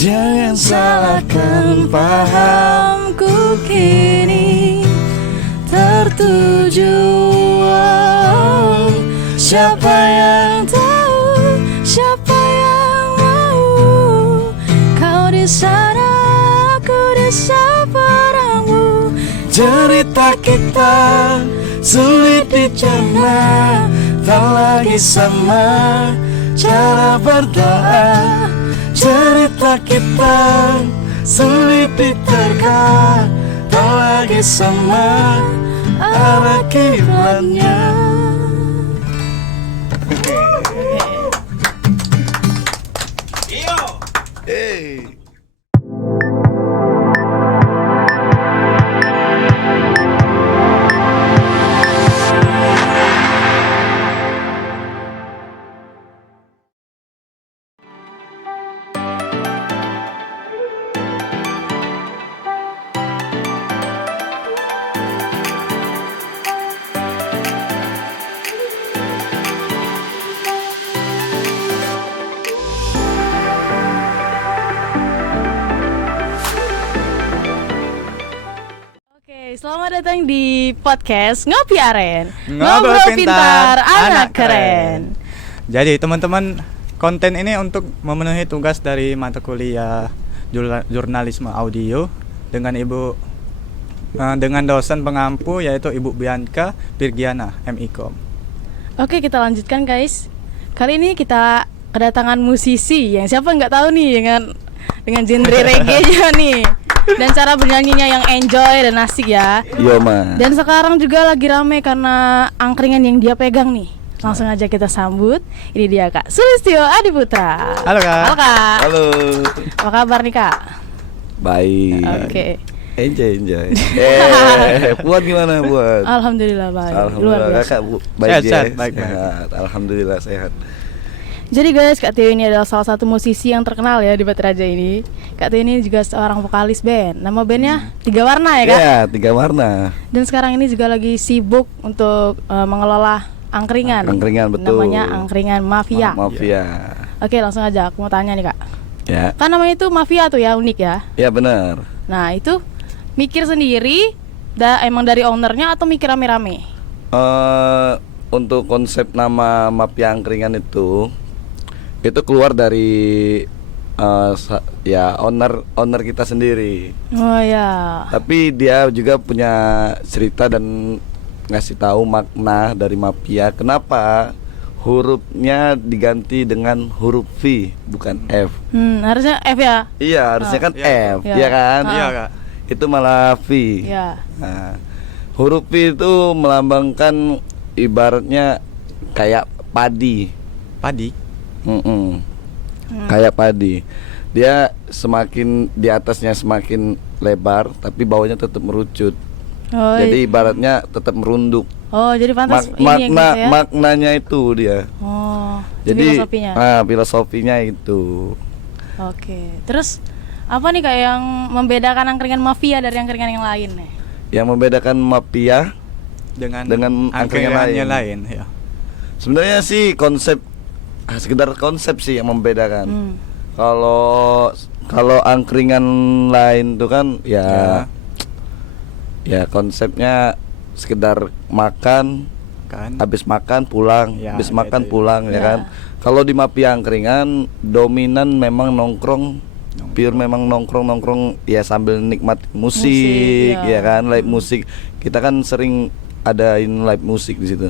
Jangan salahkan pahamku kini tertuju. Siapa yang tahu, siapa yang mau? Kau di sana, aku di seberangmu. Cerita kita sulit dicerna, tak lagi sama cara berdoa. Cerita kita sulit diterka, tak lagi sama arah kiblatnya. Hey. Selamat datang di podcast Ngopi Aren. Ngobrol pintar, anak keren. Jadi teman-teman, konten ini untuk memenuhi tugas dari mata kuliah jurnalisme audio dengan dengan dosen pengampu yaitu Ibu Bianca Virgiana MIKOM. Oke, kita lanjutkan guys. Kali ini kita kedatangan musisi yang siapa nggak tahu nih dengan genre reggae-nya nih. Dan cara bernyanyinya yang enjoy dan asik ya. Iya ma. Dan sekarang juga lagi rame karena angkringan yang dia pegang nih. Langsung aja kita sambut. Ini dia Kak Sulistyo Adiputra. Halo Kak. Halo Kak. Halo. Apa kabar nih Kak? Baik. Oke. Enjoy. Buat gimana buat? Alhamdulillah baik. Luar Alhamdulillah biasa. kakak baik Sehat, ya. baik. Sehat. Alhamdulillah sehat. Jadi guys, Kak Tio ini adalah salah satu musisi yang terkenal ya di Batu Raja ini. Kak Tio ini juga seorang vokalis band. Nama bandnya Tiga Warna ya Kak? Iya, Tiga Warna. Dan sekarang ini juga lagi sibuk untuk mengelola angkringan. Angkringan betul. Namanya Angkringan Mafia. Mafia. Oke, langsung aja aku mau tanya nih Kak. Ya. Kan namanya itu Mafia tuh ya, unik ya. Ya benar. Nah itu mikir sendiri, emang dari ownernya atau mikir rame-rame? Untuk konsep nama Mafia Angkringan itu keluar dari ya owner kita sendiri. Oh ya. Tapi dia juga punya cerita dan ngasih tahu makna dari mafia. Kenapa hurufnya diganti dengan huruf V bukan F? Harusnya F ya. Iya, harusnya kan iya. F, ya kan? Iya Kak. Itu malah V. Iya. Nah, huruf V itu melambangkan ibaratnya kayak padi. Padi. Kayak padi. Dia semakin di atasnya semakin lebar, tapi bawahnya tetap merucut. Oh, Jadi ibaratnya tetap merunduk. Oh, jadi pantas ini Makna gitu ya. maknanya itu dia. Oh, Jadi filosofinya. Filosofinya itu. Oke. Terus apa nih Kak yang membedakan angkringan Mafia dari angkringan yang lain nih? Yang membedakan mafia Dengan angkringan angkringannya lain. ya. Sebenarnya sih sekedar konsep sih yang membedakan. Kalau angkringan lain tuh kan ya konsepnya sekedar makan, Kan. habis makan pulang, Ya, habis gitu makan ya. pulang ya Ya. kan. Kalau di Mafia Angkringan dominan memang nongkrong, pure memang nongkrong ya sambil nikmat musik Musik, ya ya. kan, live musik. Kita kan sering adain live musik di situ.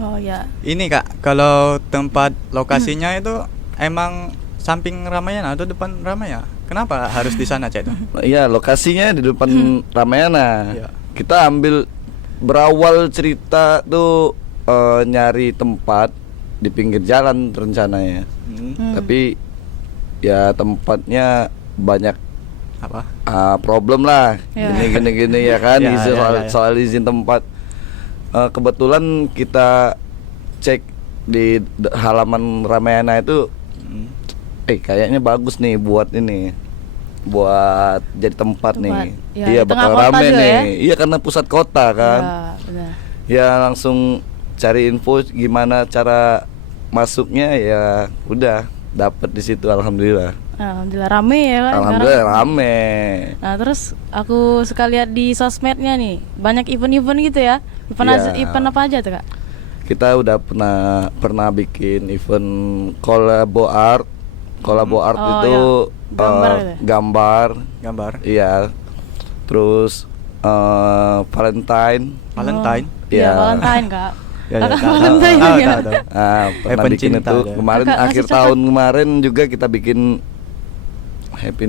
Oh ya. Ini Kak, kalau tempat lokasinya itu emang samping Ramayana atau depan Ramayana? Kenapa harus di sana Cek? Iya, lokasinya di depan Ramayana. Iya. Kita berawal cerita tuh nyari tempat di pinggir jalan rencananya. Tapi ya tempatnya banyak Apa? problem lah. Ya. Gini ya kan, Ya, ya. soal izin tempat. Kebetulan kita cek di halaman Ramayana itu kayaknya bagus nih buat jadi tempat nih. Ya, Iya di tengah bakal kota rame juga nih. ya? Iya karena pusat kota kan. Ya, benar. Ya langsung cari info gimana cara masuknya, ya udah dapat di situ, alhamdulillah. Alhamdulillah rame ya kan Alhamdulillah sekarang. rame. Nah terus aku suka lihat di sosmednya nih banyak event-event gitu ya. Iya. Event apa aja tuh kak? Kita udah pernah bikin event collabo art. Collabo art Oh, itu iya. Gambar gitu ya? Gambar. Iya. Terus Valentine. Valentine. Iya Iya. Valentine kak. Ya, ya, Kakak tahu, Valentine tahu, ya? tahu. Pernah Event bikin cinta itu dia. kemarin Kakak akhir ngasih coklat. tahun kemarin juga kita bikin Happy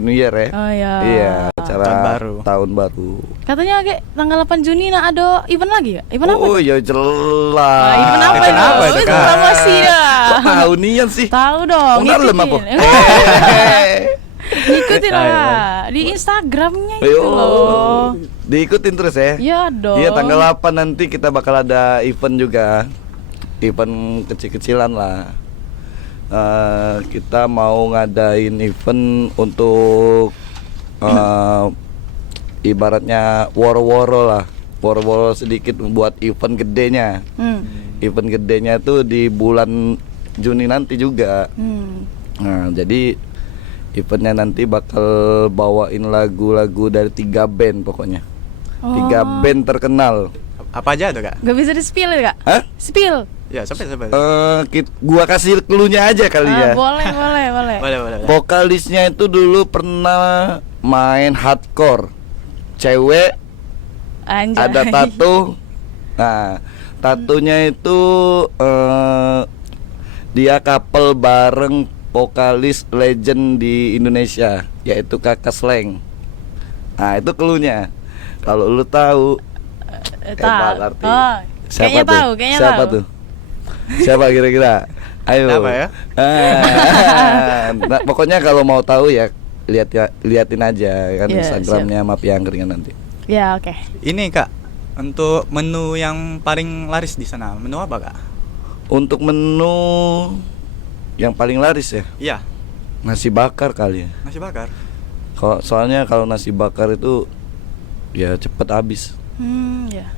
New Year ya. Oh iya. Iya, acara Tahun baru. tahun baru. Katanya kayak tanggal 8 Juni nah ada event lagi ya? Event apa? Oh tuh? ya jelas. Ah, event apa Event itu? apa itu, Wih, Kak? promosi dah. Kok tahu nian sih? Tahu dong. Oh, ngalem apa? Ikutin Ayo, lah di Instagramnya itu Ayo. loh. Diikutin terus ya. Iya dong. Iya, tanggal 8 nanti kita bakal ada event juga. Event kecil-kecilan lah. Kita mau ngadain event untuk ibaratnya woro-woro lah. Woro-woro sedikit buat event gedenya. Event gedenya tuh di bulan Juni nanti juga. Nah, jadi eventnya nanti bakal bawain lagu-lagu dari 3 band pokoknya. 3 band terkenal. Apa aja tuh kak? Gak bisa di spill ya kak? Hah? Spill. Ya sampai. Gua kasih clue-nya aja kali ya. Boleh. Boleh. Vokalisnya itu dulu pernah main hardcore. Cewek, Anjay. ada tato. Nah, tatonya itu dia couple bareng vokalis legend di Indonesia, yaitu Kakak Sleng. Nah, itu clue-nya. Kalau lu tahu, hebat arti. Oh, kayaknya tahu, kayaknya Siapa tahu. tuh? Siapa kira-kira? Ayo. Siapa ya? Nah, pokoknya kalau mau tahu ya liatin aja kan Iya, Instagramnya Mafia Angkringan nanti. Ya oke. Ini kak, untuk menu yang paling laris di sana, menu apa kak? Untuk menu yang paling laris ya, Iya, nasi bakar kali ya. nasi bakar. Soalnya kalau nasi bakar itu ya cepet habis. Ya.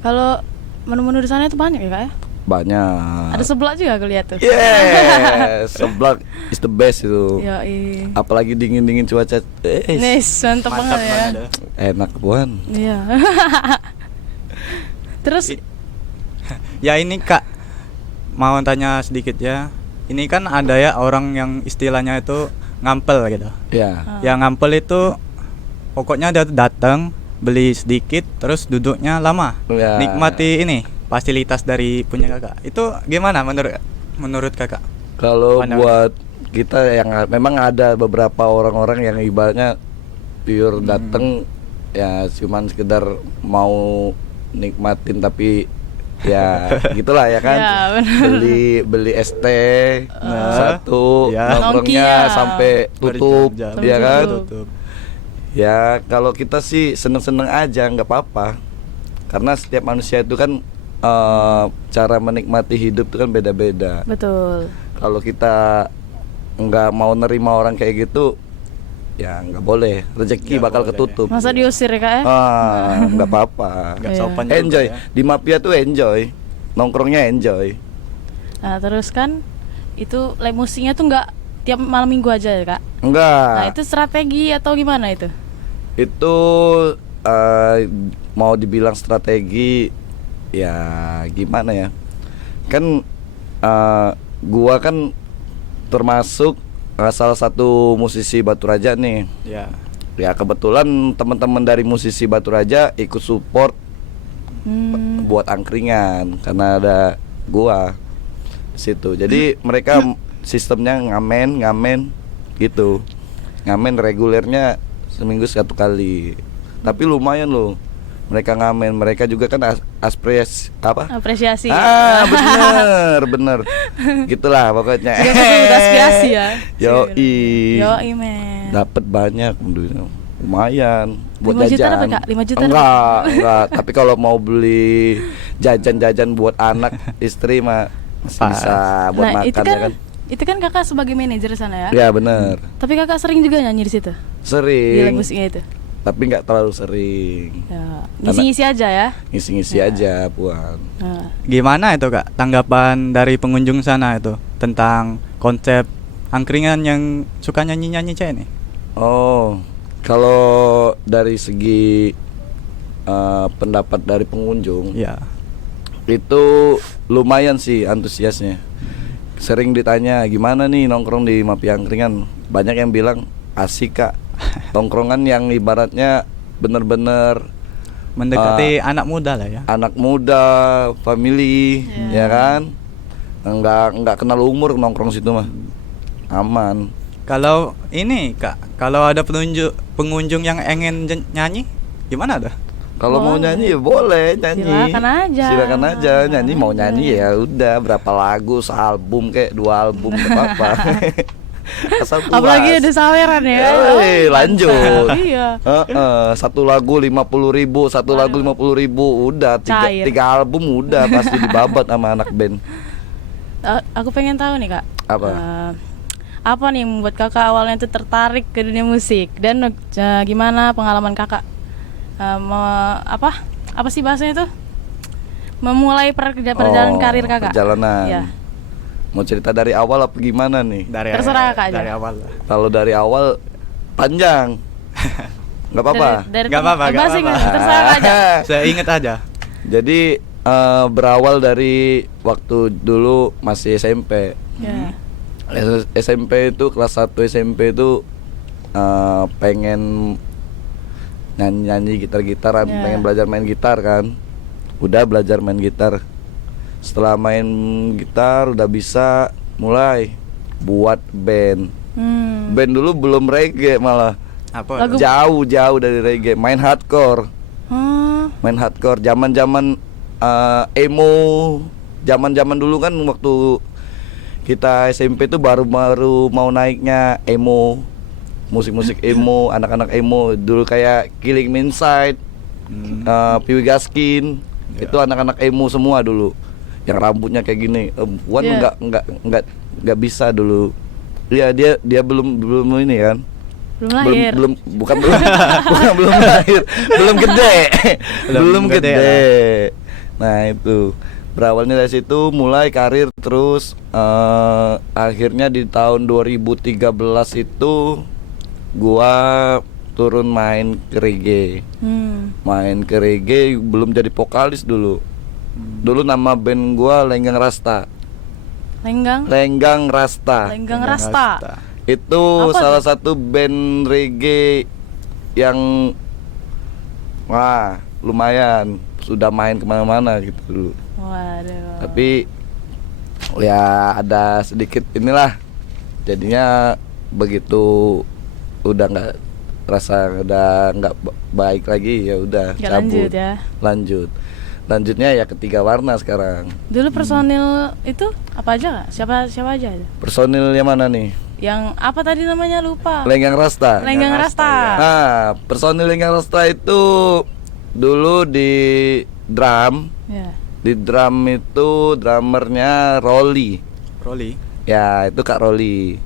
Kalau menu-menu di sana itu banyak ya kak ya? Banyak. Ada seblak juga aku lihat tuh. Yes, seblak is the best itu. Yoi. Apalagi dingin-dingin cuaca. Nice, mantap banget ya. banget ya. Enak buan. Iya. Terus Ya ini kak, mau tanya sedikit ya. Ini kan ada ya orang yang istilahnya itu ngampel gitu. Ya. Yang ngampel itu pokoknya dia datang beli sedikit terus duduknya lama. Ya. Nikmati ini fasilitas dari punya kakak. Itu gimana menurut kakak? Kalau Pandangan. buat kita yang memang ada beberapa orang-orang yang ibaratnya pure dateng ya cuman sekedar mau nikmatin tapi ya gitulah ya kan. Ya, benar. beli es teh satu Ya. nongkrongnya Nongki ya. sampai tutup Berjam-jam. ya kan. Tutup. Ya kalau kita sih seneng-seneng aja nggak apa-apa karena setiap manusia itu kan cara menikmati hidup itu kan beda-beda. betul. Kalau kita nggak mau nerima orang kayak gitu ya nggak boleh, rezeki Nggak bakal boleh. ketutup. Masa diusir ya kak ya? Nggak apa-apa. Nggak Iya. sopan juga Enjoy ya. di Mafia tuh enjoy, nongkrongnya enjoy. Nah terus kan itu live musiknya tuh nggak tiap malam minggu aja ya kak? Nah Enggak, itu strategi atau gimana itu? itu mau dibilang strategi ya gimana ya? Kan gua kan termasuk salah satu musisi Batu Raja nih. Ya. Ya kebetulan teman-teman dari musisi Batu Raja ikut support buat angkringan karena ada gua di situ. Jadi mereka sistemnya ngamen gitu. Ngamen regulernya seminggu 1 kali. Tapi lumayan loh. Mereka ngamen, mereka juga kan Apresiasi. bener gitulah pokoknya. Juga butuh aspirasi ya. Yoi. Men. Dapat banyak lumayan buat 5 juta jajan. dapat, Kak? 5 juta enggak tapi kalau mau beli jajan-jajan buat anak istri mah masih Pas. bisa buat Nah makan itu kan ya kan. itu kan kakak sebagai manajer sana ya. Ya bener, Tapi kakak sering juga nyanyi di situ di live sering musiknya itu. tapi nggak terlalu sering. Ya. Ngisi-ngisi aja ya. Ngisi-ngisi aja Puan. Nah. Gimana itu Kak tanggapan dari pengunjung sana itu tentang konsep angkringan yang suka nyanyi-nyanyi cewek nih? Oh, kalau dari segi pendapat dari pengunjung Ya. itu lumayan sih antusiasnya. Sering ditanya gimana nih nongkrong di Mapi Angkringan. Banyak yang bilang asik Kak. Nongkrongan yang ibaratnya bener-bener Mendekati anak muda lah ya. anak muda, family, ya kan? Nggak kenal umur nongkrong situ mah. Aman. Kalau ini Kak, kalau ada pengunjung yang ingin nyanyi, gimana dah? Kalau mau Boleh. nyanyi ya boleh nyanyi. Silakan aja. Silakan aja nyanyi, mau nyanyi ya udah berapa lagu, sealbum kayak 2 album nggak apa-apa. Asal puas. Apalagi ada saweran ya. Lanjut. Iya. Satu lagu 50.000, satu lagu 50.000, udah Cair. 3 album udah pasti dibabat sama anak band. Aku pengen tahu nih Kak. Apa? Apa nih yang membuat Kakak awalnya tuh tertarik ke dunia musik dan gimana pengalaman Kakak apa sih bahasanya tuh? Memulai perjalanan karir Kakak. Perjalanan. Iya. Mau cerita dari awal apa gimana nih? Terserah Kak aja. Dari awal lah. Kalau dari awal panjang. Nggak apa-apa. Nggak apa-apa, nggak bahasa apa-apa. Inggris, terserah Kak aja. Saya ingat aja. Jadi berawal dari waktu dulu masih SMP. Ya. SMP itu kelas 1 SMP itu pengen nyanyi gitar-gitaran, Ya. pengen belajar main gitar kan. Udah belajar main gitar. Setelah main gitar udah bisa, mulai buat band. Band dulu belum reggae malah. Apa? Lagu- Jauh dari reggae, main hardcore. Main hardcore zaman-zaman emo. Zaman-zaman dulu kan waktu kita SMP tuh baru mau naiknya emo. Musik-musik emo, anak-anak emo dulu kayak Killing Me Inside, Piwi Gaskin. Ya. Itu anak-anak emo semua dulu. Yang rambutnya kayak gini. Wan Ya. nggak bisa dulu. Iya, dia belum ini kan. Belum lahir. Bukan belum lahir, belum gede. belum gede gede. Nah, itu berawalnya dari situ mulai karir terus akhirnya di tahun 2013 itu gua turun main ke reggae. Main ke reggae belum jadi vokalis dulu. Dulu nama band gua Lenggang Rasta. Lenggang Rasta. Lenggang Rasta. Itu Apa salah satu band reggae yang wah lumayan sudah main kemana-mana gitu dulu. Waduh. Tapi ya ada sedikit inilah jadinya begitu udah nggak rasa udah nggak baik lagi ya udah Nggak cabut. lanjut ya. Lanjutnya ya ketiga warna sekarang. Dulu personil itu apa aja Kak? Siapa aja? Personil yang mana nih? Yang apa tadi namanya lupa. Lenggang Rasta. Lenggang Rasta. Nah, personil Lenggang Rasta itu dulu di drum. Ya. Di drum itu drummernya Rolly. Rolly. Ya, itu Kak Rolly.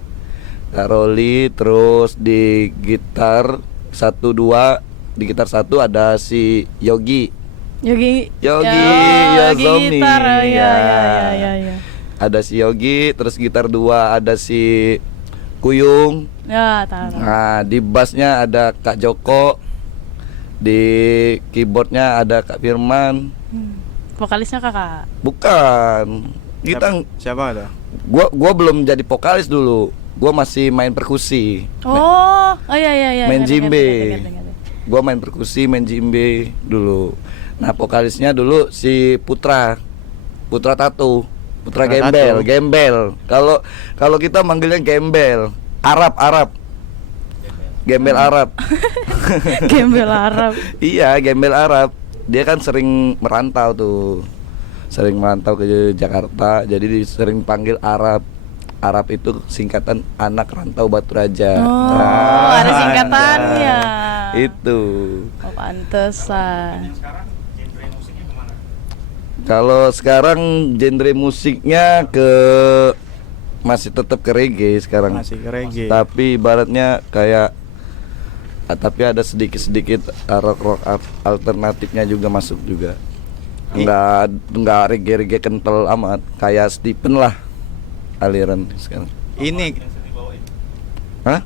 Kak Rolly, terus di gitar 1 2, di gitar 1 ada si Yogi. Yogi Yozomi. gitar. Oh, Ya. ya. Ada si Yogi, terus gitar 2 ada si Kuyung. Ya, tahu. Nah, di bassnya ada Kak Joko. Di keyboardnya ada Kak Firman. Vokalisnya Kakak. Bukan. Kita Siapa ada? gua belum jadi vokalis dulu. Gua masih main perkusi. Oh iya. Main Ngerti, djembe. ngerti. Gua main perkusi, main djembe dulu. Nah, vokalisnya dulu si Putra Tattoo. Putra Putra Tattoo. Gembel. Kalau kita manggilnya Gembel. Arab. Gembel Arab. Gembel Arab. Iya, Gembel Arab. Dia kan sering merantau tuh. Sering merantau ke Jakarta, jadi sering panggil Arab. Arab itu singkatan anak rantau Batu Raja. Oh, ada singkatannya. Itu. Oh, pantesan. Kalau sekarang genre musiknya masih tetap ke reggae sekarang. Masih ke reggae. Tapi ibaratnya kayak tapi ada sedikit-sedikit rock alternatifnya juga masuk juga. Enggak reggae kental amat, kayak Stephen lah aliran sekarang. Ini Hah?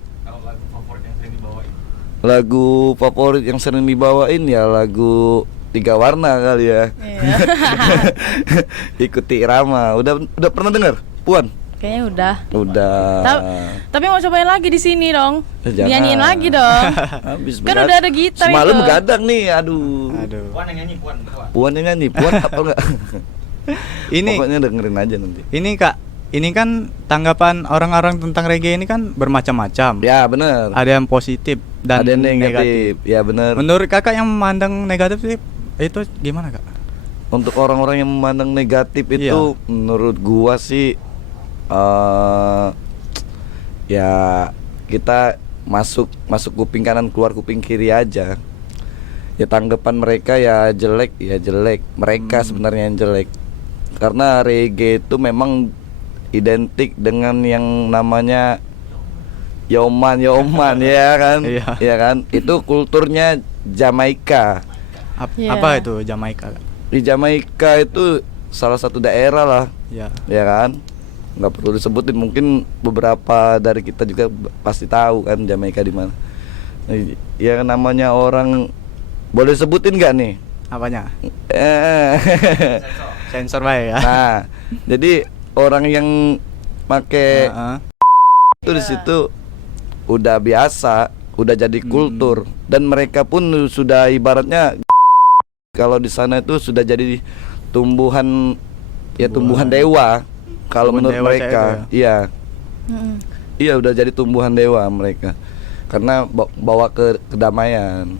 Lagu favorit yang sering dibawain ya lagu Tiga Warna kali ya. Iya. Ikuti irama. Udah pernah dengar? Puan? Kayaknya udah. Udah. Tapi mau cobain lagi di sini dong. Jangan. Nyanyiin lagi dong. Habis Kan udah ada gitar semalam itu. begadang nih, aduh. Aduh. Puan yang nyanyi, Puan apa enggak? Ini Pokoknya dengerin aja nanti. ini Kak, ini kan tanggapan orang-orang tentang reggae ini kan bermacam-macam. Ya bener. Ada yang positif dan Ada yang negatif. negatif. Ya bener. Menurut Kakak yang memandang negatif itu gimana, Kak? Untuk orang-orang yang memandang negatif itu Iya. menurut gua sih ya kita masuk kuping kanan keluar kuping kiri aja. Ya tanggapan mereka ya jelek. Mereka sebenarnya yang jelek. Karena reggae itu memang identik dengan yang namanya Yoman ya kan? Iya. Ya kan? Itu kulturnya Jamaika. Iya. Apa itu Jamaika, Kak? Di Jamaika itu salah satu daerah lah, Ya. ya kan? Nggak perlu disebutin, mungkin beberapa dari kita juga pasti tahu kan Jamaika di mana. Ya namanya orang, boleh sebutin nggak nih? Apanya? Eh. Sensor baik ya. Nah, jadi orang yang make Heeh. itu di situ udah biasa, udah jadi kultur, dan mereka pun sudah ibaratnya kalau di sana itu sudah jadi tumbuhan dewa. Kalau Tumbuhan menurut dewa mereka, itu iya, Mm-mm. iya udah jadi tumbuhan dewa mereka, karena bawa kedamaian.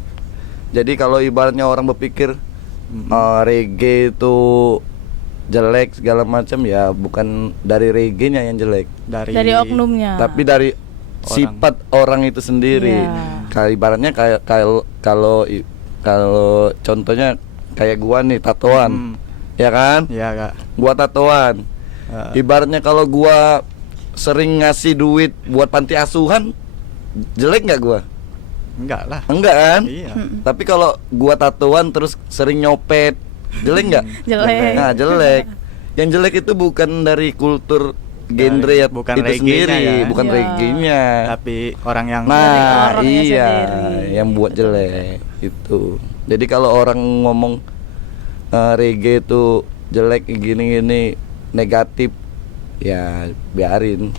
Jadi kalau ibaratnya orang berpikir reggae itu jelek segala macam, ya bukan dari reggae-nya yang jelek, Dari oknumnya. tapi dari sifat orang itu sendiri. Iya. Kayak ibaratnya kayak kalau contohnya kayak gua nih tatoan, ya kan? Iya, Kak. Gua tatoan. Ibaratnya kalau gua sering ngasih duit buat panti asuhan, jelek nggak gua? Enggak lah. Enggak kan? Iya. Tapi kalau gua tatoan terus sering nyopet, jelek nggak? Jelek. Nah, jelek. Yang jelek itu bukan dari kultur genre ya, bukan itu reggae-nya sendiri, ya. bukan Iya. reggae-nya. Tapi orang yang Nah, orangnya iya, sendiri. yang buat jelek itu. Jadi kalau orang ngomong reggae itu jelek gini-gini negatif, ya biarin.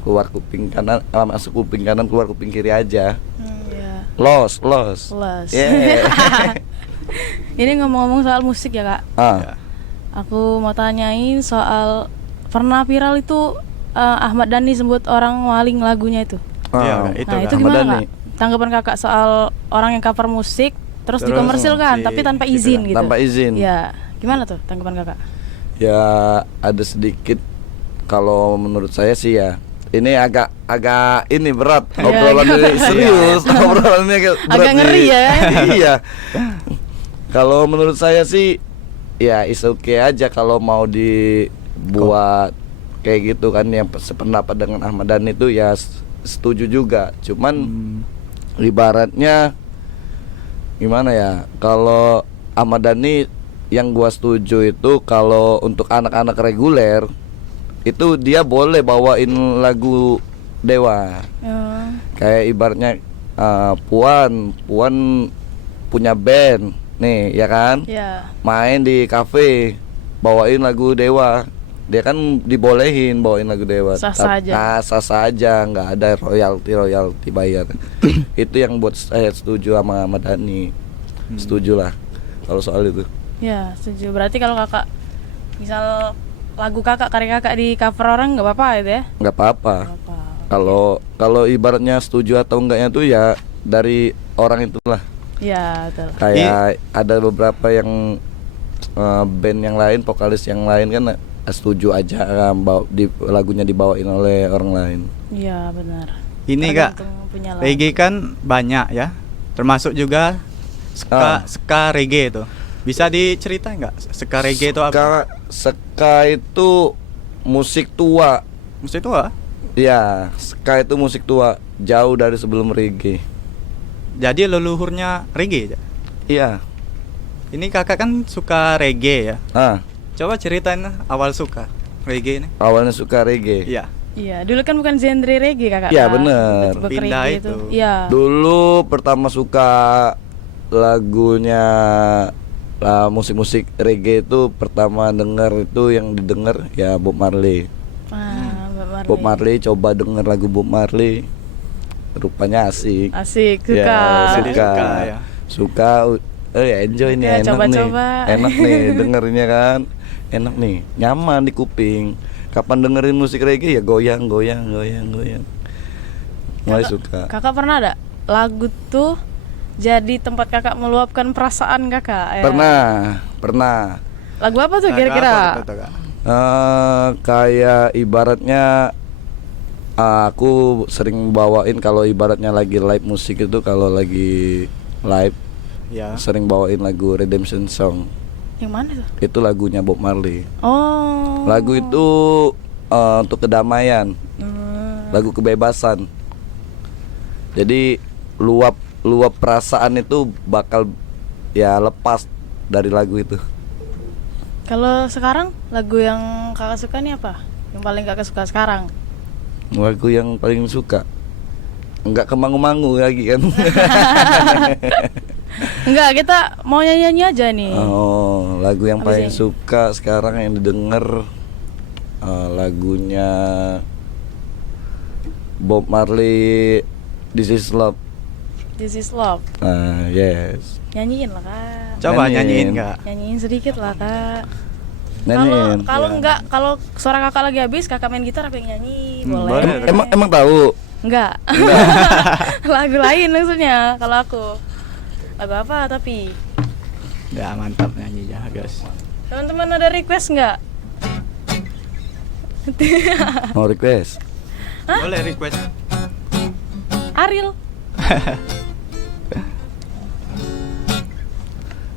Keluar kuping kanan, masuk kuping kanan, keluar kuping kiri aja. Iya. Los. Plus. Yeah. Ini ngomong-ngomong soal musik ya, Kak. Ah, Aku mau tanyain soal pernah viral itu Ahmad Dhani sebut orang maling lagunya itu. Iya, ah. Kak. Itu, Nah, Kak. itu Ahmad gimana, Dhani. Kak? Tanggapan Kakak soal orang yang cover musik terus Terus dikomersilkan si- tapi tanpa gitu izin kan, gitu. tanpa izin. Ya, gimana tuh tanggapan Kakak? Ya ada sedikit, kalau menurut saya sih ya. Ini agak ini berat, Iya, obrolannya agak- serius, obrolannya berat Agak ngeri nih. ya. Iya. Kalau menurut saya sih ya is okay aja kalau mau dibuat kayak gitu kan, yang sependapat dengan Ahmad Dhani itu ya setuju juga. Cuman ibaratnya gimana ya, kalau Ahmad Dhani yang gua setuju itu kalau untuk anak-anak reguler itu dia boleh bawain lagu Dewa. Ya. Kayak ibaratnya Puan punya band nih ya kan, Ya. main di kafe bawain lagu Dewa, dia kan dibolehin bawain lagu Dewa. Sah-sah aja. Nah, sah-sah aja, nggak ada royalti bayar. Itu yang buat saya setuju sama Ahmad Dhani. Setuju lah kalau soal itu. Ya, setuju. Berarti kalau Kakak misal lagu Kakak, karya Kakak di cover orang nggak apa-apa gitu ya? Nggak apa-apa. Nggak apa. Kalau ibaratnya setuju atau enggaknya tuh ya dari orang itulah. Ya, betul. Kayak ada beberapa yang band yang lain, vokalis yang lain kan setuju aja lagunya dibawain oleh orang lain. Iya, benar. Ini, Kak, Tergantung punya lagu. reggae kan banyak ya. Termasuk juga ska reggae itu. Bisa diceritain nggak ska reggae itu apa? Ska itu musik tua. Musik tua? Ya, ska itu musik tua, jauh dari sebelum reggae. jadi leluhurnya reggae. Iya. Ini kakak kan suka reggae ya. Ah, Coba ceritain awal suka reggae ini. awalnya suka reggae. Iya. Iya, dulu kan bukan genre reggae kakak. Iya, kan? bener. Tipe-tipe Pindah reggae itu. Iya. Dulu pertama suka lagunya musik-musik reggae itu pertama denger itu yang didengar ya Bob Marley. Bob Marley, coba denger lagu Bob Marley. Rupanya asik. Asik, suka. Ya, Jadi suka. suka, ya. Suka, enjoy nih, Ya, enak coba-coba. nih. Enak nih dengerinnya kan. Enak nih, nyaman di kuping. Kapan dengerin musik reggae ya goyang. Mulai suka. Kakak pernah ada lagu tuh jadi tempat kakak meluapkan perasaan kakak? Ya. Pernah. Lagu apa tuh Kakak kira-kira? apa tuh, Kak? Kayak ibaratnya aku sering bawain kalau ibaratnya lagi live musik itu, kalau lagi live Ya. sering bawain lagu Redemption Song. Yang mana tuh? Itu lagunya Bob Marley. Oh. Lagu itu untuk kedamaian, lagu kebebasan. Jadi luap perasaan itu bakal ya lepas dari lagu itu. Kalau sekarang lagu yang kakak suka nih apa? Yang paling kakak suka sekarang? Lagu yang paling suka nggak kemangu-mangu lagi kan. Enggak, kita mau nyanyi aja nih. Oh, lagu yang Apa paling sih? suka sekarang yang didengar lagunya Bob Marley, This Is Love. This is love. Yes. Nyanyiin lah kak. Coba Nyanyiin. nyanyiin, Kak. Nyanyiin sedikit lah kak. Nyanyiin. Kalau Iya. enggak, kalau suara kakak lagi habis, kakak main gitar apa yang nyanyi? Boleh. boleh. Emang tahu? Enggak. Lagu lain maksudnya kalau aku. Lagu apa tapi? Ya mantap nyanyi ya guys. Teman-teman ada request enggak? Mau request? Boleh request. Ariel.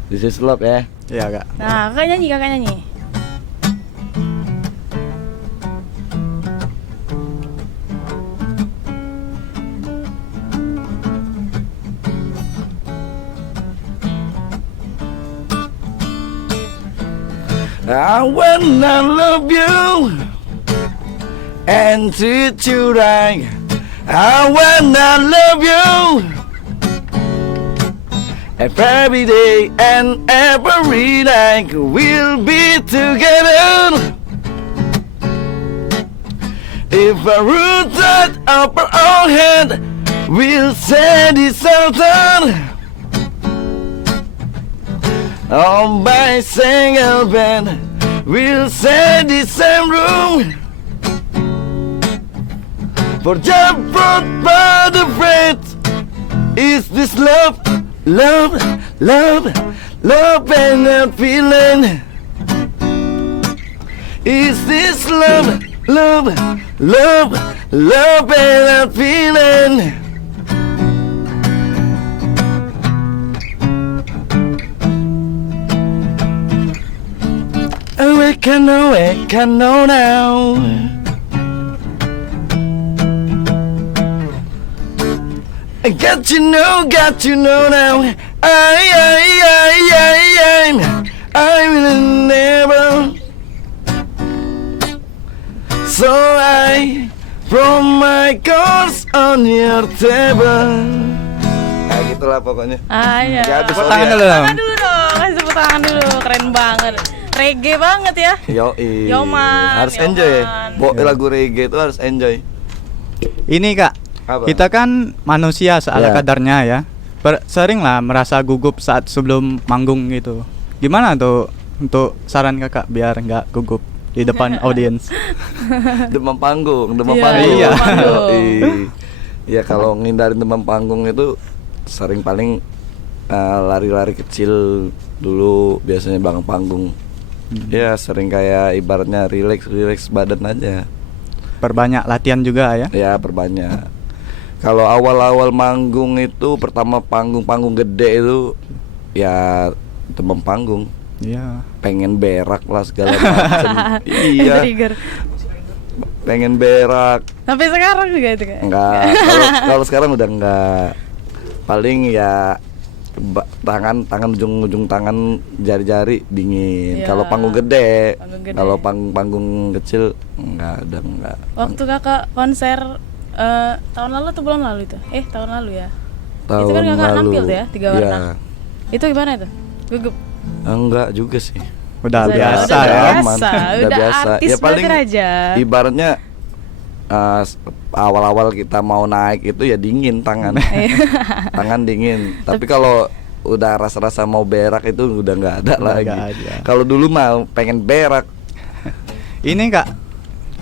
This Is Love ya. Iya, Kak. Nah, kakak nyanyi. I wanna love you and treat you right. I wanna love you every day and every night. We'll be together. If I root that up our own head, we'll set this out on. On by single bed, we'll set the same room. For just brought by the friend, is this love, and that feeling? Is this love, and that feeling? Awake know now. I got to know now. I will never. So I from my cards on your table. Nah gitulah pokoknya. Iya. Gak habis Tepuk sorry tangan ya. dulu dong. Tangan dulu dong, kasih tepuk tangan dulu, keren banget. Reggae banget ya. Yoman, harus enjoy. Yoman. Lagu reggae itu harus enjoy. Ini, Kak. Apa? Kita kan manusia seala Ya. kadarnya ya. Sering lah merasa gugup saat sebelum manggung gitu. Gimana tuh untuk saran Kakak biar nggak gugup di depan audiens? Demam panggung. Iya. Iya kalau ngindarin demam panggung itu sering paling lari-lari kecil dulu biasanya belakang panggung. Ya sering kayak ibaratnya relax badan aja. Perbanyak latihan juga ya. Ya perbanyak. Kalau awal-awal manggung itu pertama panggung gede itu ya demam panggung. Iya. Pengen berak lah segala macam. Iya. Trigger. Pengen berak. Sampai sekarang juga itu kan. Enggak. Kalau sekarang udah enggak. paling ya tangan ujung tangan jari-jari dingin. Iya. Kalau panggung gede, Panggung gede. kalau panggung kecil enggak. Waktu kakak konser tahun lalu atau bulan lalu itu? Tahun lalu ya. Tahun Itu kan kakak lalu. nampil tuh ya, 3 warna. Iya. Itu gimana itu? Gugup. Enggak juga sih. Udah Udah biasa udah ya. Aman. biasa, Udah udah biasa. artis Ya paling Baturaja. Ibaratnya awal-awal kita mau naik itu ya dingin tangan. Tangan dingin. Tapi kalau udah rasa-rasa mau berak itu udah nggak ada Udah lagi. nggak ada. Kalau dulu mah pengen berak. Ini Kak,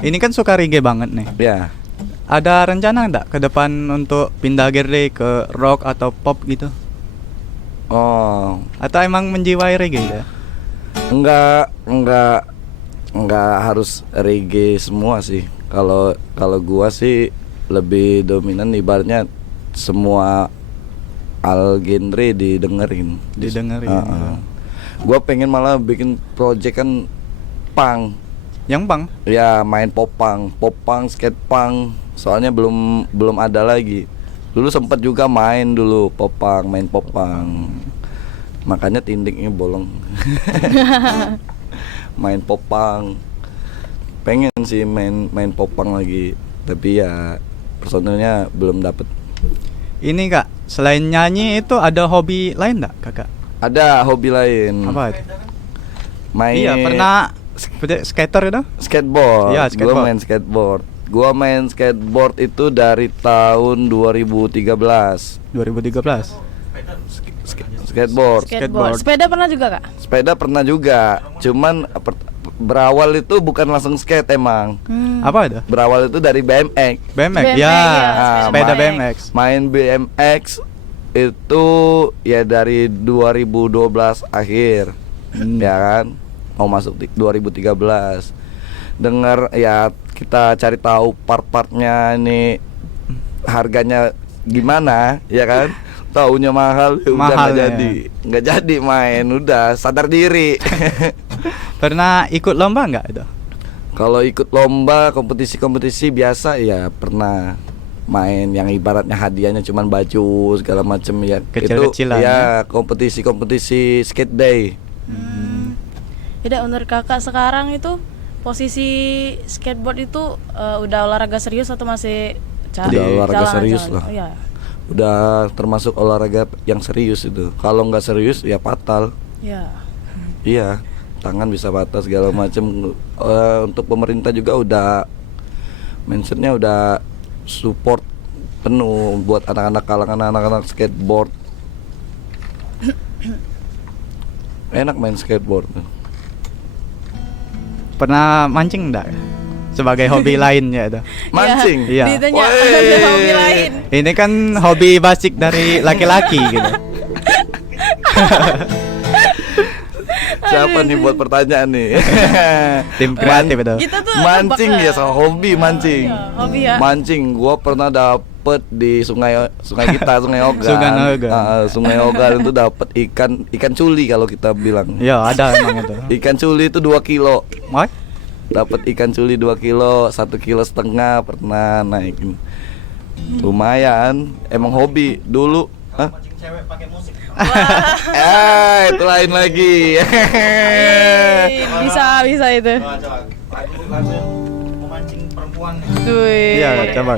ini kan suka reggae banget nih. Ya. Ada rencana enggak ke depan untuk pindah genre ke rock atau pop gitu? Oh, Atau emang menjiwai reggae ya? enggak harus reggae semua sih. Kalau gua sih lebih dominan ibaratnya semua genre didengerin. Didengerin. Heeh. Gua pengen malah bikin project kan punk. Yang bang? Ya main pop punk, skate punk. Soalnya belum ada lagi. Dulu sempat juga main dulu main pop punk. Makanya tindiknya bolong. Main pop punk. Pengen sih main pop punk lagi, tapi ya personilnya belum dapet. Ini Kak, selain nyanyi itu ada hobi lain enggak Kakak? Ada hobi lain. Apa itu? Main Iya, pernah skater itu? skateboard. Iya, Gua skateboard. main skateboard. Gua main skateboard itu dari tahun 2013. 2013. Skateboard. Skateboard. Sepeda pernah juga kak? Sepeda pernah juga. Cuman berawal itu bukan langsung skate emang. Apa itu? Berawal itu dari BMX. BMX. BMX, Ya, ya, sepeda BMX. BMX. Main BMX itu ya dari 2012 akhir. Ya kan? Mau masuk 2013. Dengar ya kita cari tahu part-partnya ini harganya gimana, ya kan? Taunya mahal, ya udah Mahal, nggak jadi main, udah sadar diri. Pernah ikut lomba enggak itu? Kalau ikut lomba kompetisi biasa ya pernah main yang ibaratnya hadiahnya cuman baju segala macem ya. Kecil-kecilan Itu ya kompetisi skate day. Tidak, menurut kakak sekarang itu posisi skateboard itu udah olahraga serius atau masih Udah olahraga serius lah. Oh, iya. Udah termasuk olahraga yang serius itu. Kalau nggak serius ya fatal. Ya. Iya, tangan bisa patah segala macam. Untuk pemerintah juga udah mentionnya udah support penuh buat anak-anak kalangan anak-anak skateboard. Enak main skateboard. Pernah mancing enggak? Sebagai hobi lain ya itu. Mancing. Iya. Ditanya Woi. ada hobi lain. Ini kan hobi basic dari laki-laki gitu. Siapa nih buat pertanyaan nih? Tim kreatif itu. Kita tuh Mancing nebak, ya, soal hobi mancing. Iya, hobi ya. Mancing, gua pernah dapet di sungai kita, Sungai Ogan. Sungai Ogan. Sungai Ogan itu dapet ikan culi kalau kita bilang. Ya, ada emang itu. Ikan culi itu 2 kilo. What? Dapat ikan culi 2 kilo, 1,5 kilo pernah naik. Lumayan, emang hobi dulu. Hah? Itu lain lagi. Bisa itu. Wih. Iya, coba.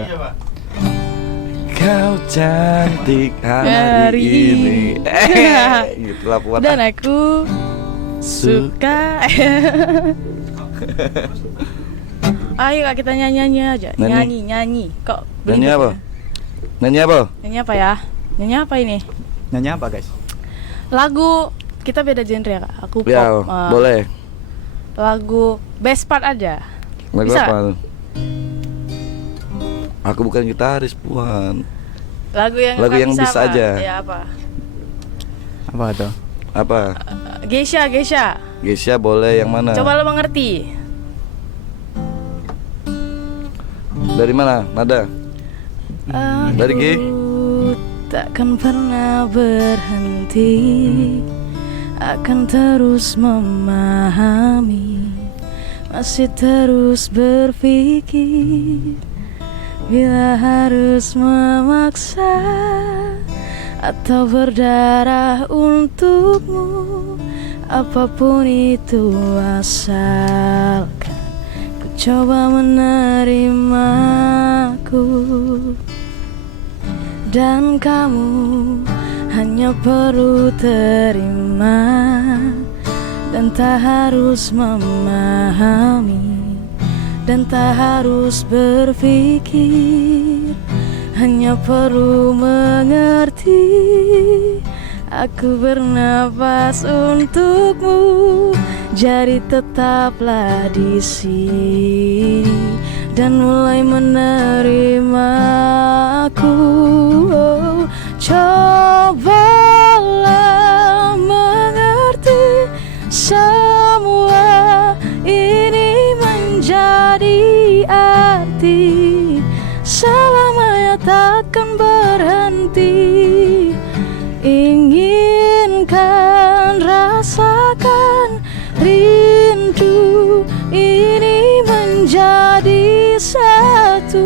Kau cantik hari Hari ini. Gitulah buat. Dan aku suka. Ayo kak, kita nyanyi aja. Nyanyi. Nyanyi. Kok Nyanyi belibet apa? ya? Nyanyi apa? Nyanyi apa ya? Nyanyi apa ini? Nyanyi apa, guys? Lagu, kita beda genre ya kak. Aku pop. Ya, boleh. Lagu best part aja. Lagu Bisa apa? Aku bukan gitaris, Puan. Lagu yang Lagu kakak yang bisa apa? aja. Ya apa? Apa tuh? Apa? Geisha. Geisha boleh, yang mana? Coba lo mengerti. Dari mana? Nada? Dari G? Aku takkan pernah berhenti, akan terus memahami, masih terus berpikir. Bila harus memaksa, atau berdarah untukmu. Apapun itu asalkan ku coba menerimaku. Dan kamu hanya perlu terima dan tak harus memahami dan tak harus berpikir, hanya perlu mengerti. Aku bernapas untukmu, jadi tetaplah di sini dan mulai menerima aku. Oh, cobalah mengerti semua ini menjadi arti, selamanya takkan berhenti. Inginkan rasakan rindu ini menjadi satu,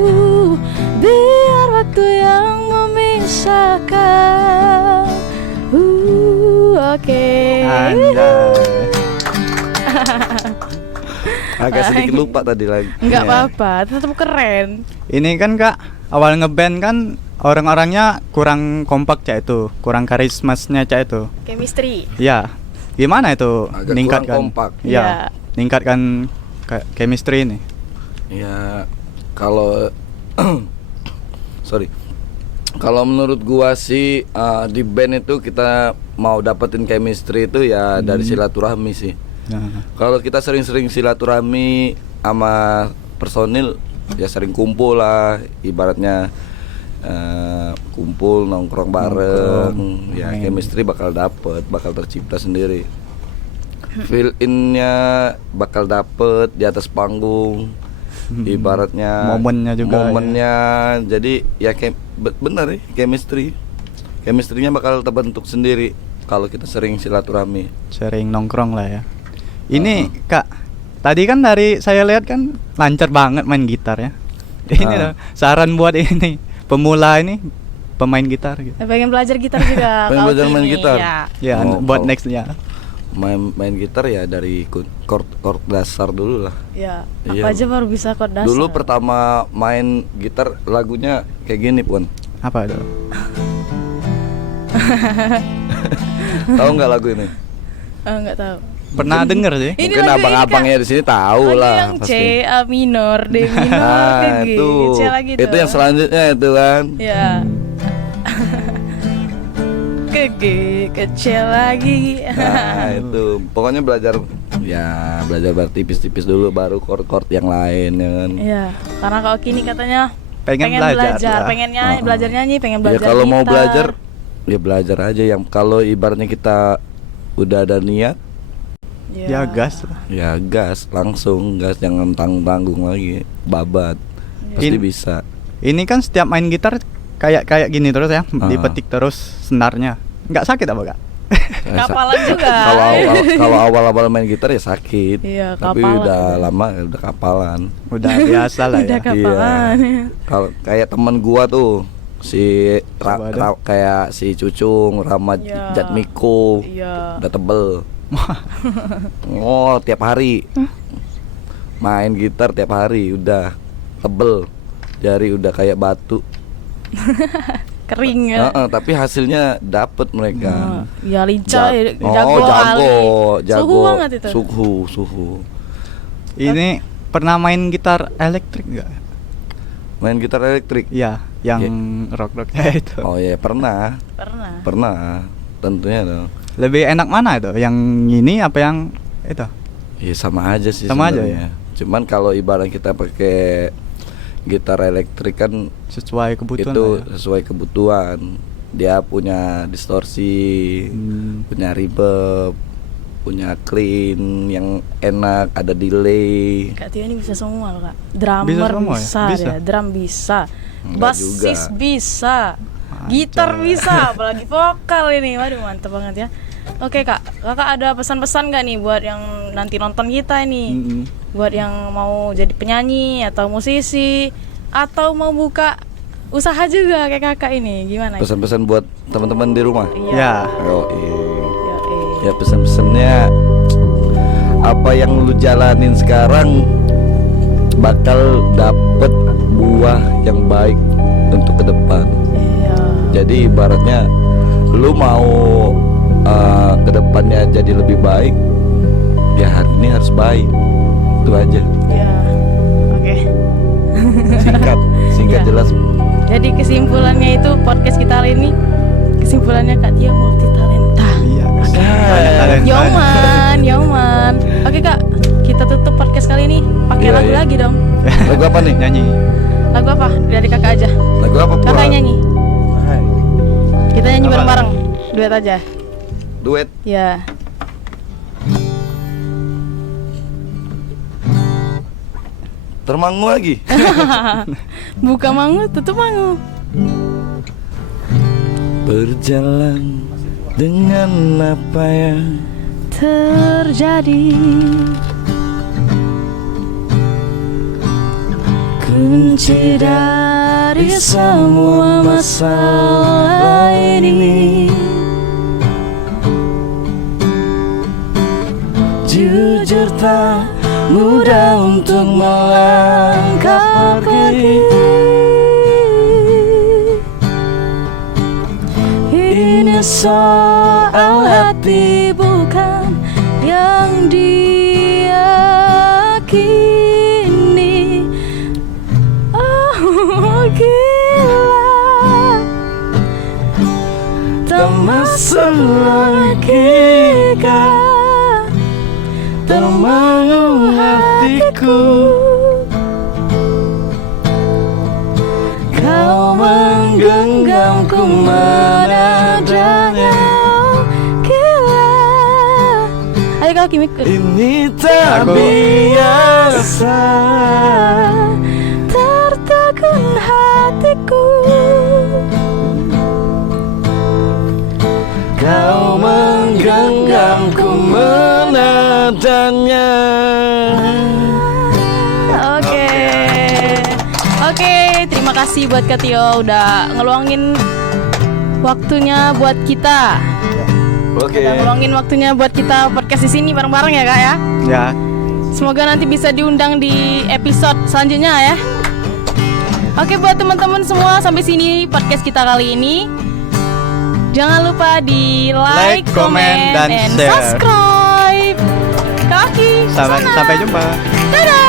biar waktu yang memisahkan. Oke. Anjay. Agak sedikit lupa tadi lagi. Enggak Iya. apa-apa, tetap keren. Ini kan Kak, awal ngeband kan orang-orangnya kurang kompak Cak itu, kurang karismasnya Cak itu. Chemistry. Ya, gimana itu Agak ningkatkan? kurang kompak. Ya, Ya. ningkatkan chemistry ini. Ya kalau sorry, kalau menurut gua sih di band itu kita mau dapetin chemistry itu ya dari silaturahmi sih. Nah, Kalau kita sering-sering silaturahmi sama personil ya sering kumpul lah, ibaratnya kumpul nongkrong bareng, ya main. chemistry bakal tercipta sendiri. Feel in-nya bakal dapet di atas panggung, ibaratnya Momennya juga, momennya. Jadi ya bener ya, chemistry-nya bakal terbentuk sendiri kalau kita sering silaturahmi. sering nongkrong lah ya. Ini Kak, tadi kan dari saya lihat kan lancar banget main gitar ya. Ini loh, saran buat ini pemula ini pemain gitar gitu. Pengen belajar gitar juga. Pengen kalau belajar main gini, gitar? Ya. Ya, Oh, buat kalau- nextnya. Main gitar ya dari chord dasar dulu lah. Ya, Iya. apa aja baru bisa chord dasar. Dulu pertama main gitar lagunya kayak gini Pun. Apa itu? Tahu nggak lagu ini? Enggak tahu. Pernah denger sih? Ini Mungkin lagu ini, abang-abangnya di sini tahu Lagu lah yang C, pasti. A minor, D minor, Nah, ke G, itu. C lagi tuh. Itu yang selanjutnya itu kan. Ya. Ke G, ke C lagi. Nah, itu. Pokoknya belajar tipis-tipis dulu baru chord-chord yang lain ya kan. Iya, karena kalau kini katanya Pengen belajar lah. pengen nyanyi, belajar nyanyi, pengen Ya belajar kalau mau gitar. belajar ya belajar aja, yang kalau ibaratnya kita udah ada niat Ya gas lah. ya gas, langsung gas, jangan tanggung-tanggung lagi, babat. Pasti In- bisa. Ini kan setiap main gitar kayak gini terus ya, Ah. dipetik terus senarnya. Nggak sakit apa Kak? Kapalan juga. Kalau awal-awal main gitar ya sakit. Iya, Tapi kapalan udah udah. lama udah kapalan. Udah biasa lah Udah ya. kapalan. Kalau kayak teman gua tuh si Coba ada. kayak si Cucung, Rama Iya. Jatmiko, Iya. udah tebel. Oh, tiap hari main gitar tiap hari udah tebel, jari udah kayak batu. Kering ya. Tapi hasilnya dapet mereka. Ya lincah, Ja- jago, jago, Suhu banget itu. Suhu. Ini pernah main gitar elektrik nggak? Main gitar elektrik. Ya, yang rock-rocknya itu. Oh ya, pernah. Pernah. Tentunya dong. Lebih enak mana itu? Yang ini apa yang itu? Ya sama aja sih Sama aja sebenarnya. Cuman kalau ibarat kita pakai gitar elektrik kan Sesuai kebutuhan itu lah ya. sesuai kebutuhan. Dia punya distorsi, punya reverb, punya clean yang enak, ada delay. Kak Tio ini bisa semua loh Kak. Drummer Bisa semua ya? bisa, Bisa? dia, drum bisa, Enggak bassis juga. bisa, gitar bisa, apalagi vokal ini. Waduh mantep banget ya. Oke Kak, Kakak ada pesan-pesan gak nih buat yang nanti nonton kita ini? Buat yang mau jadi penyanyi atau musisi atau mau buka usaha juga kayak kakak ini. Gimana? Pesan-pesan buat teman-teman di rumah. Ya. Oh, iya. Yoi. Ya pesan-pesannya, apa yang lu jalanin sekarang bakal dapet buah yang baik untuk ke depan. Iya. Jadi ibaratnya lu mau ke depannya jadi lebih baik, ya hari ini harus baik. Itu aja. Iya. Oke. Singkat Ya. jelas. Jadi kesimpulannya itu podcast kita kali ini, kesimpulannya Kak Tia multi talenta. Iya. Banyak talenta. Yoman. Oke Kak, kita tutup podcast kali ini pakai Iya, lagu iya. lagi dong. Lagu apa nih? Nyanyi. Lagu apa? Dari kakak aja. Lagu apa pula? Kakak nyanyi. Kita nyanyi Apa? bareng-bareng. Duet aja. Duet. Ya. Termangu lagi. Buka mangu, tutup mangu. Berjalan dengan apa yang Terjadi kunci dari semua masalah ini. jujur tak mudah untuk melangkah pergi. Ini soal hati bukan yang diyakini. Oh gila, tak masuk logika, Termangu hatiku, kau menggenggamku menadanya. Oh, gila. Ayo kau Kimi. ini tak Aku- biasa. Tertegun hatiku, Kau menggenggamku menadanya. Oke, terima kasih buat Kak Tio udah ngeluangin waktunya buat kita. Oke. Udah ngeluangin waktunya buat kita podcast di sini bareng-bareng ya Kak ya. Ya. Semoga nanti bisa diundang di episode selanjutnya ya. Oke, buat teman-teman semua, sampai sini podcast kita kali ini. Jangan lupa di like, comment, dan and share. subscribe. Kaki, Sampai sana. sampai jumpa. Dadah.